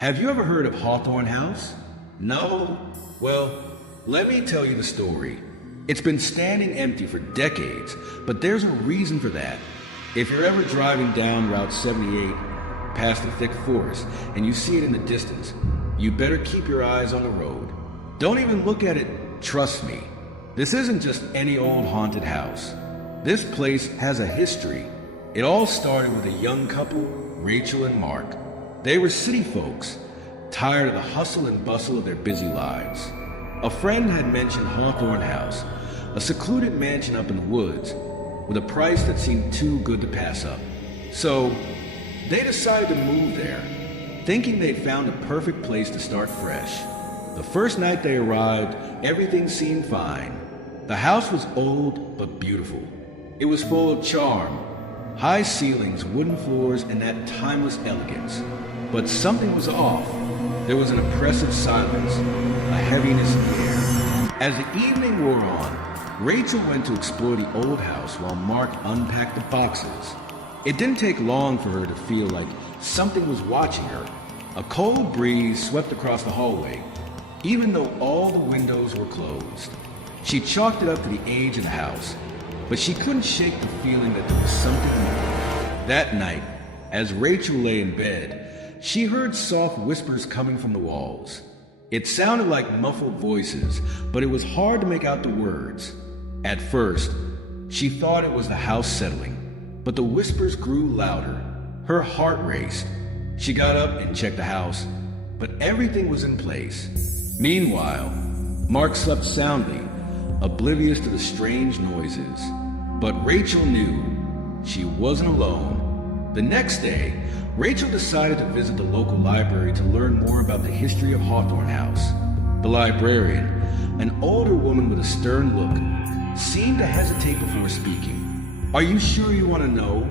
Have you ever heard of Hawthorne House? No? Well, let me tell you the story. It's been standing empty for decades, but there's a reason for that. If you're ever driving down Route 78 past the thick forest and you see it in the distance, you better keep your eyes on the road. Don't even look at it, trust me. This isn't just any old haunted house. This place has a history. It all started with a young couple, Rachel and Mark. They were city folks, tired of the hustle and bustle of their busy lives. A friend had mentioned Hawthorne House, a secluded mansion up in the woods, with a price that seemed too good to pass up. So, they decided to move there, thinking they'd found a perfect place to start fresh. The first night they arrived, everything seemed fine. The house was old but beautiful. It was full of charm, high ceilings, wooden floors, and that timeless elegance. But something was off. There was an oppressive silence, a heaviness in the air. As the evening wore on, Rachel went to explore the old house while Mark unpacked the boxes. It didn't take long for her to feel like something was watching her. A cold breeze swept across the hallway, even though all the windows were closed. She chalked it up to the age of the house, but she couldn't shake the feeling that there was something more. That night, as Rachel lay in bed, she heard soft whispers coming from the walls. It sounded like muffled voices, but it was hard to make out the words. At first, she thought it was the house settling, but the whispers grew louder. Her heart raced. She got up and checked the house, but everything was in place. Meanwhile, Mark slept soundly, oblivious to the strange noises. But Rachel knew she wasn't alone. The next day, Rachel decided to visit the local library to learn more about the history of Hawthorne House. The librarian, an older woman with a stern look, seemed to hesitate before speaking. "Are you sure you want to know?"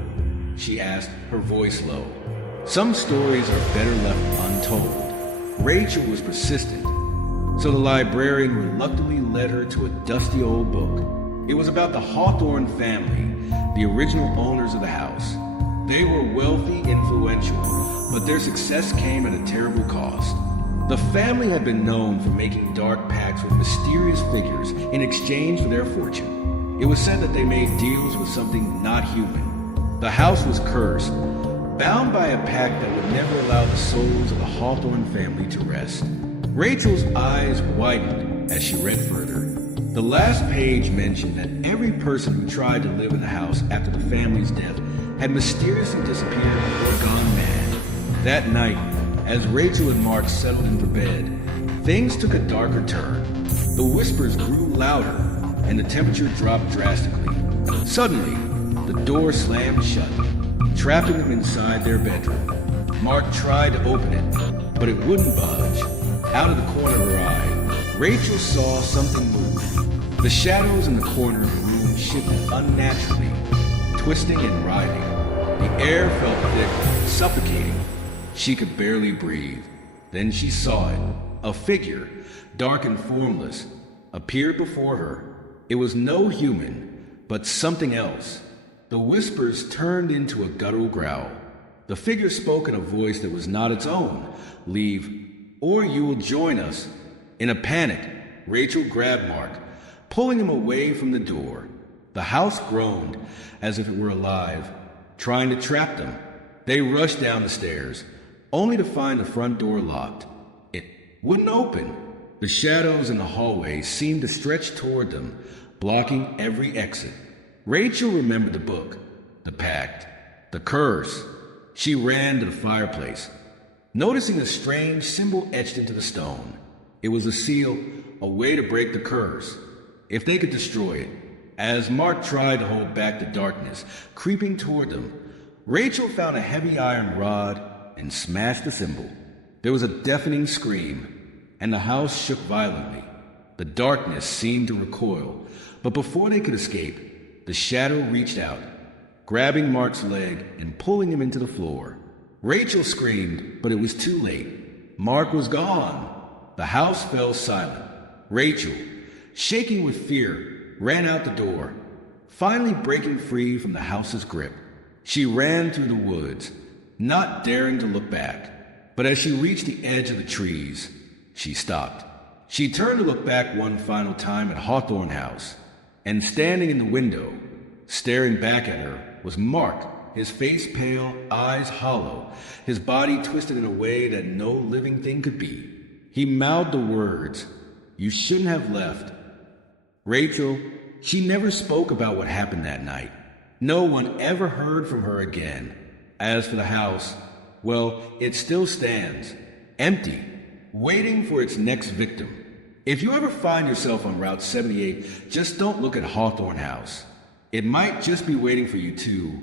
she asked, her voice low. Some stories are better left untold. Rachel was persistent, so the librarian reluctantly led her to a dusty old book. It was about the Hawthorne family, the original owners of the house. They were wealthy, influential, but their success came at a terrible cost. The family had been known for making dark pacts with mysterious figures in exchange for their fortune. It was said that they made deals with something not human. The house was cursed, bound by a pact that would never allow the souls of the Hawthorne family to rest. Rachel's eyes widened as she read further. The last page mentioned that every person who tried to live in the house after the family's death had mysteriously disappeared or gone mad. That night, as Rachel and Mark settled in for bed, things took a darker turn. The whispers grew louder, and the temperature dropped drastically. Suddenly, the door slammed shut, trapping them inside their bedroom. Mark tried to open it, but it wouldn't budge. Out of the corner of her eye, Rachel saw something move. The shadows in the corner of the room shifted unnaturally, twisting and writhing. The air felt thick, suffocating. She could barely breathe. Then she saw it. A figure, dark and formless, appeared before her. It was no human, but something else. The whispers turned into a guttural growl. The figure spoke in a voice that was not its own. "Leave, or you will join us." In a panic, Rachel grabbed Mark, pulling him away from the door. The house groaned as if it were alive, trying to trap them. They rushed down the stairs, only to find the front door locked. It wouldn't open. The shadows in the hallway seemed to stretch toward them, blocking every exit. Rachel remembered the book, the pact, the curse. She ran to the fireplace, noticing a strange symbol etched into the stone. It was a seal, a way to break the curse, if they could destroy it. As Mark tried to hold back the darkness creeping toward them, Rachel found a heavy iron rod and smashed the symbol. There was a deafening scream, and the house shook violently. The darkness seemed to recoil, but before they could escape, the shadow reached out, grabbing Mark's leg and pulling him into the floor. Rachel screamed, but it was too late. Mark was gone. The house fell silent. Rachel, shaking with fear, ran out the door, finally breaking free from the house's grip. She ran through the woods, not daring to look back. But as she reached the edge of the trees, she stopped. She turned to look back one final time at Hawthorne House, and standing in the window, staring back at her, was Mark, his face pale, eyes hollow, his body twisted in a way that no living thing could be. He mouthed the words, "You shouldn't have left." Rachel, she never spoke about what happened that night. No one ever heard from her again. As for the house, well, it still stands, empty, waiting for its next victim. If you ever find yourself on Route 78, just don't look at Hawthorne House. It might just be waiting for you too.